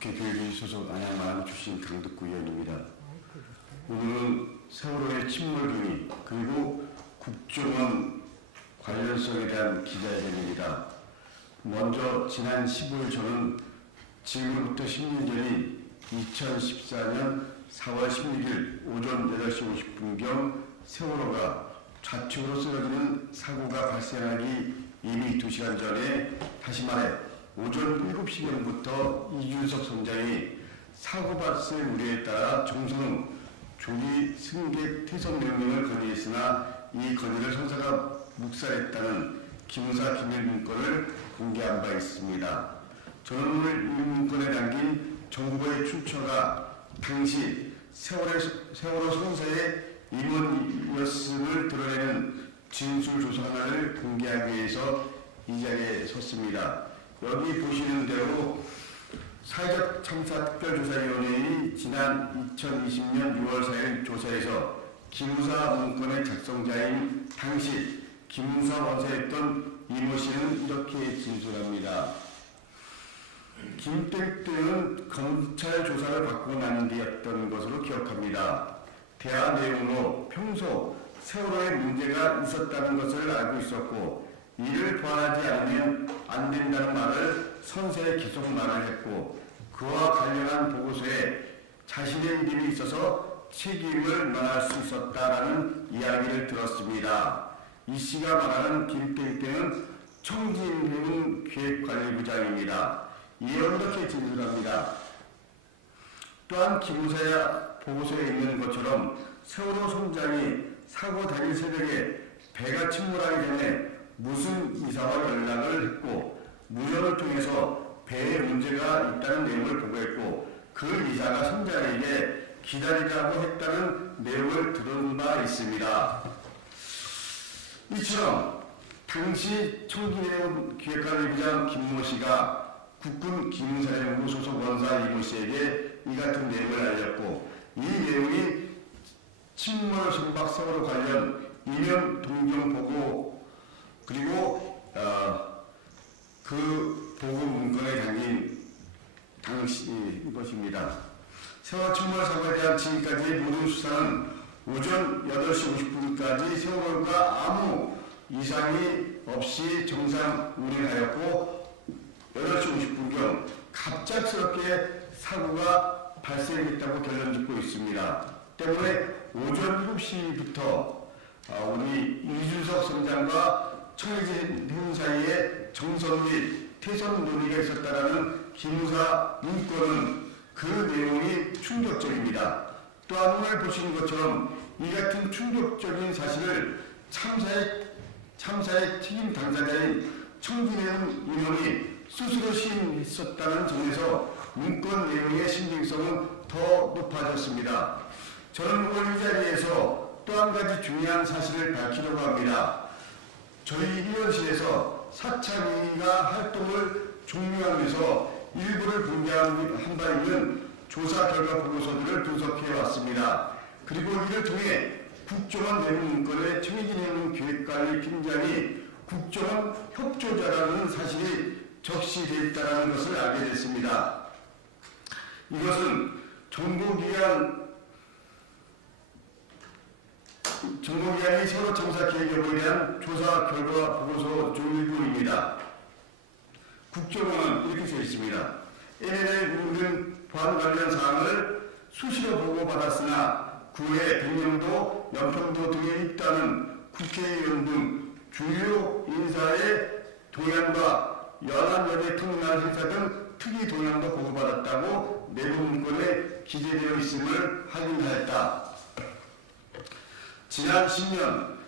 국회 교육위 소속 안양마을 출신 강덕구 의원입니다. 오늘은 세월호의 침몰 경위 그리고 국정원 관련성에 대한 기자회견입니다. 먼저 지난 15일 저는 지금부터 10년 전인 2014년 4월 16일 오전 8시 50분경 세월호가 좌측으로 쓰러지는 사고가 발생하기 이미 2시간 전에, 다시 말해 오전 7시경부터 이준석 선장이 사고 발생 우려에 따라 정선웅 조기 승객 퇴선 명령을 건의했으나 이 건의를 선사가 묵살했다는 기무사 기밀 문건을 공개한 바 있습니다. 저는 오늘 이 문건에 담긴 정부의 출처가 당시 세월호 선사의 임원이었음을 드러내는 진술조서 하나를 공개하기 위해서 이 자리에 섰습니다. 여기 보시는 대로 사회적 참사 특별조사위원회의 지난 2020년 6월 4일 조사에서 기무사 문건의 작성자인 당시 기무사 원사였던 이모 씨는 이렇게 진술합니다. 김땡땡은 검찰 조사를 받고 난 뒤였던 것으로 기억합니다. 대화 내용으로 평소 세월호에 문제가 있었다는 것을 알고 있었고 이를 보완하지 않으면 안 된다는 말을 선세에 계속 말을 했고 그와 관련한 보고서에 자신의 이름이 있어서 책임을 면할 수 있었다라는 이야기를 들었습니다. 이 씨가 말하는 김땡땡은 청진해운 기획관리부장입니다. 이에 이렇게 진술합니다. 또한 기무사야 보고서에 있는 것처럼 세월호 선장이 사고 당일 새벽에 배가 침몰하기 전에 무슨 이사와 연락을 했고 무전을 통해서 배에 문제가 있다는 내용을 보고했고 그 이사가 선장에게 기다리라고 했다는 내용을 들은 바 있습니다. 이처럼 당시 청진해운 기획관리부장 김모 씨가 국군 기무사령부 소속 원사 이모 씨에게 이 같은 내용을 알렸고 이 내용이 침몰 선박 세월호 관련 이면 동경 보고 그리고 그 보고 문건에 담긴 당시 것입니다. 세월호 침몰 사고에 대한 지금까지의 모든 수사는 오전 8시 50분까지 세월호가 아무 이상이 없이 정상 운행하였고 8시 50분경 갑작스럽게 사고가 발생했다고 결론 짓고 있습니다. 때문에 오전 7시부터 우리 이준석 선장과 청해진 사이에 정선 및 퇴선 논의가 있었다라는 기무사 문건은 그 내용이 충격적입니다. 또한 오늘 보시는 것처럼 이 같은 충격적인 사실을 참사의 책임 당사자인 청진해운 임원이 스스로 시인했었다는 점에서 문건 내용의 신빙성은 더 높아졌습니다. 저는 오늘 이 자리에서 또 한 가지 중요한 사실을 밝히려고 합니다. 저희 의원실에서 사창위가 활동을 종료하면서 일부를 공개한 바 있는 조사 결과 보고서들을 분석해 왔습니다. 그리고 이를 통해 국정원 내부문건의 청해진 기획관리 팀장이 국정원 협조자라는 사실이 적시되어 있다는 것을 알게 됐습니다. 이것은 정보기관이 세월호 참사 계획 여부에 대한 조사 결과 보고서 중 일부입니다. 국정원은 이렇게 써 있습니다. NLL 부분 보안 관련 사항을 수시로 보고받았으나 그 후에 백령도, 연평도 등에 있다는 국회의원 등 주요 인사의 동향과 연안연대 특날 행사 등 특이 동향도 보고받았다고 내부 문건에 기재되어 있음을 확인하였다. 지난 10년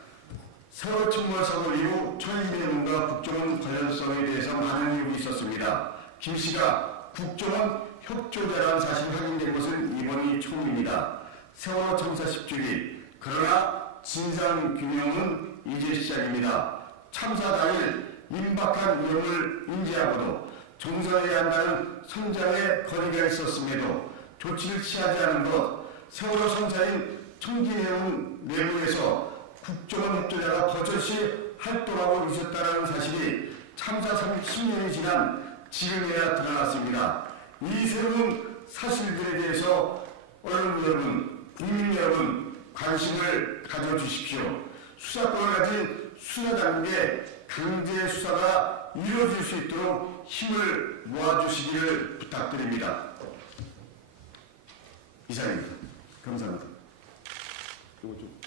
세월호 침몰 사고 이후 청해진 해운과 국정원 관련성에 대해서 많은 의혹이 있었습니다. 김 씨가 국정원 협조자라는 사실이 확인된 것은 이번이 처음입니다. 세월호 참사 10주기, 그러나 진상규명은 이제 시작입니다. 참사 당일 임박한 위험을 인지하고도 정선해야 한다는 선장의 건의가 있었음에도 조치를 취하지 않은 것, 세월호 선사인 청진해운 내부에서 국정원 협조자가 버젓이 활동하고 있었다는 사실이 참사 30년이 지난 지금에야 드러났습니다. 이 새로운 사실들에 대해서 언론 여러분, 국민 여러분 관심을 가져주십시오. 수사권을 가진 수사당국의 강제 수사가 이루어질 수 있도록 힘을 모아주시기를 부탁드립니다. 이상입니다. 감사합니다. 이거 좀